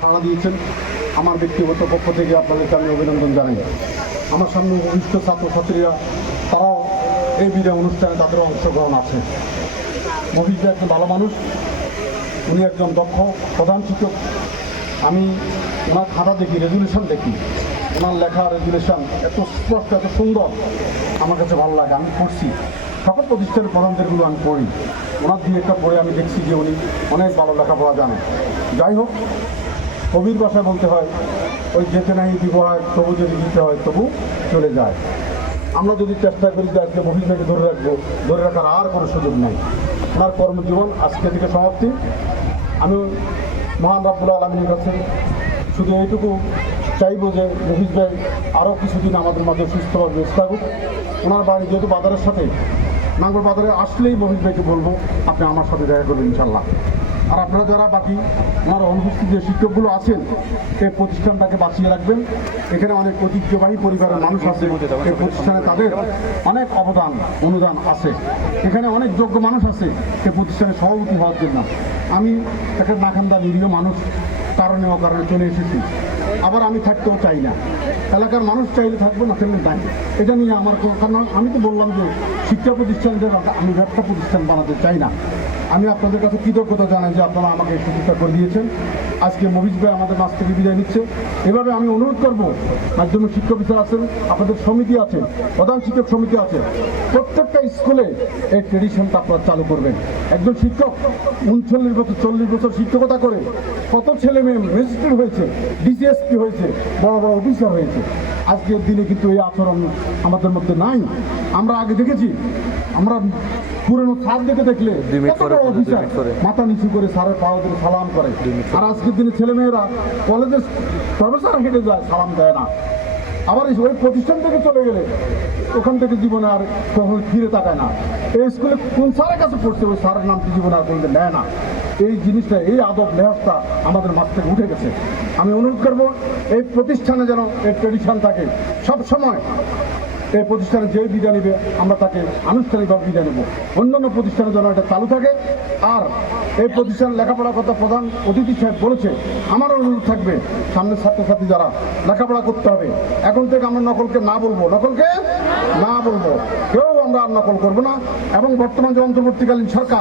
সাড়া দিয়েছেন। আমার ব্যক্তিগত পক্ষ থেকে আপনাদেরকে আমি অভিনন্দন জানাই। আমার সামনে উপবিষ্ট ছাত্রছাত্রীরা, তারাও এই বিদায় অনুষ্ঠানে তাদেরও অংশগ্রহণ আছে। মহিষ একজন ভালো মানুষ, উনি একজন দক্ষ প্রধান শিক্ষক। আমি ওনার খাতা দেখি রেজুলেশন দেখি। ওনার লেখা রেজুলেশন এত স্পষ্ট, এত সুন্দর। আমার কাছে ভালো লাগে, আমি পড়ছি। সকল প্রতিষ্ঠানের প্রধানদেরগুলো আমি পড়ি। ওনার দিয়ে একটা পড়ে আমি দেখছি যে উনি অনেক ভালো লেখাপড়া জানে যাই হোক কবির ভাষায় বলতে হয়, ওই যেতে নাই বিবাহ তবু যদি দিতে হয়, তবু চলে যায়। আমরা যদি চেষ্টা করি যে আজকে মহিলাকে ধরে রাখব, ধরে রাখার আর কোনো সুযোগ নেই। ওনার কর্মজীবন আজকে থেকে সমাপ্তি। আমি মহান রাব্বুল আলমীর কাছে শুধু এইটুকু চাইব যে মহিষ ভাই আরও কিছুদিন আমাদের মাঝে সুস্থভাবে থাকুক। ওনার বাড়ি যেহেতু বাজারের সাথে নাঙ্গল বাজারে আসলেই মহিষ ভাইকে বলব, আপনি আমার সাথে দেখা করবেন ইনশাল্লাহ আর আপনারা যারা বাকি, আমার অনুপস্থিত যে শিক্ষকগুলো আছেন, এই প্রতিষ্ঠানটাকে বাঁচিয়ে রাখবেন। এখানে অনেক ঐতিহ্যবাহী পরিবারের মানুষ আছে। এই প্রতিষ্ঠানে তাদের অনেক অবদান, অনুদান আছে। এখানে অনেক যোগ্য মানুষ আছে এই প্রতিষ্ঠানে সভাপতি হওয়ার জন্য। আমি একটা নাখান্দা নিরীহ মানুষ কারণে অকারণে চলে এসেছি। আবার আমি থাকতেও চাই না। এলাকার মানুষ চাইলে থাকব, না থাকলে নাই। এটা নিয়ে আমার কারণ আমি তো বললাম যে শিক্ষা প্রতিষ্ঠান আমি ব্যবসা প্রতিষ্ঠান বানাতে চাই না। আমি আপনাদের কাছে কৃতজ্ঞতা জানাই যে আপনারা আমাকে এই করে দিয়েছেন। আজকে মহিষ ভাই আমাদের মাছ থেকে বিদায় নিচ্ছে। এভাবে আমি অনুরোধ করব, মাধ্যমিক শিক্ষক অফিসার আছেন, আপনাদের সমিতি আছে, প্রধান শিক্ষক সমিতি আছে, প্রত্যেকটা স্কুলে এই ট্রেডিশনটা আপনারা চালু করবেন। একজন শিক্ষক উনচল্লিশ বছর, চল্লিশ বছর শিক্ষকতা করে, কত ছেলে মেয়ে রেজিস্ট্রেড হয়েছে ডিসিএসপি হয়েছে, বড় বড় অফিসার হয়েছে। আজকের দিনে কিন্তু এই আচরণ আমাদের মধ্যে নাই। আমরা আগে দেখেছি আমরা পুরনো স্যার দেখে দেখলে অফিসার মাথা নিচু করে স্যারের পাওয়া ধরে সালাম করে। আর আজকের দিনে ছেলেমেয়েরা কলেজের প্রফেসর হেঁটে যায় সালাম দেয় না। আবার এই ওই প্রতিষ্ঠান থেকে চলে গেলে ওখান থেকে জীবনে আর কখনো ফিরে তাকায় না। এই স্কুলে কোন স্যারের কাছে পড়ছে ওই স্যারের নামটি জীবনে আর বলতে নেয় না। এই জিনিসটা এই আদব লেহাজটা আমাদের মাছ থেকে উঠে গেছে। আমি অনুরোধ করব এই প্রতিষ্ঠানে যেন এই ট্রেডিশন থাকে। সব সময় এই প্রতিষ্ঠানে যে বিদায় নেবে, আমরা তাকে আনুষ্ঠানিকভাবে বিদায় নেব। অন্যান্য প্রতিষ্ঠানের জন্য এটা চালু থাকে। আর এই প্রতিষ্ঠান লেখাপড়া কথা প্রধান অতিথি সাহেব বলেছে, আমার অনুরোধ থাকবে সামনের ছাত্রছাত্রী যারা লেখাপড়া করতে হবে, এখন থেকে আমরা নকলকে না বলব। নকলকে না বলব। কেউ আমরা আর নকল করব না। এবং বর্তমান যে অন্তর্বর্তীকালীন সরকার